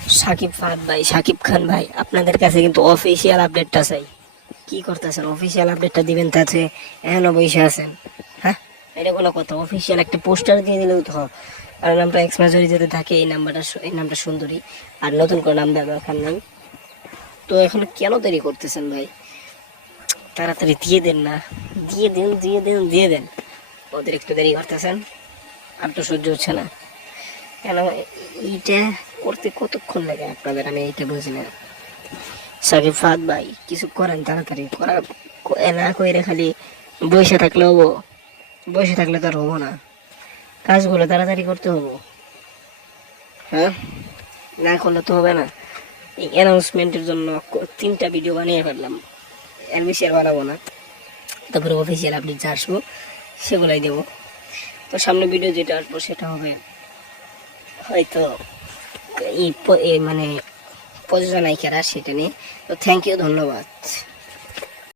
সাকিব ফাহাদ ভাই, সাকিব খান ভাই, আপনাদের কাছে কিন্তু অফিসিয়াল আপডেটটা চাই। কি করতেছেন? অফিসিয়াল আপডেটটা দিবেন তাতে এখনও বসে আছেন। হ্যাঁ? এটা কোনো কথা অফিসিয়াল একটা পোস্টার দিয়ে দিলেও তো হয়। আর নামটা এক্স মেজরি যেতে থাকে, এই নাম্বারটা এই নামটা সুন্দরী। আর নতুন করে নাম দরকার নেই। তো এখন কেন দেরি করতেছেন ভাই? তাড়াতাড়ি দিয়ে দেন না। দিয়ে দেন দিয়ে দেন দিয়ে দেন। একটু দেরি করতেছেন। আর তো সহ্য হচ্ছে না। কেন এইটা করতে কতক্ষণ লাগে আপনাদের? আমি এইটা বুঝি না। সাকিব ফাদ ভাই, কিছু করেন তাড়াতাড়ি। করা না কইরে খালি বসে থাকলে হব। বসে থাকলে তো আর হব না। কাজগুলো তাড়াতাড়ি করতে হব। হ্যাঁ? না করলে তো হবে না। এই অ্যানাউন্সমেন্টের জন্য তিনটা ভিডিও বানিয়ে ফেললাম। আর বানাবো না। তারপরে অফিসিয়াল আপনি যা আসব, সেগুলাই দেবো। তো সামনে ভিডিও যেটা আসব সেটা হবে হয়তো এই মানে পজিশন নায়িকারা সেটা নিয়ে তো থ্যাংক ইউ ধন্যবাদ।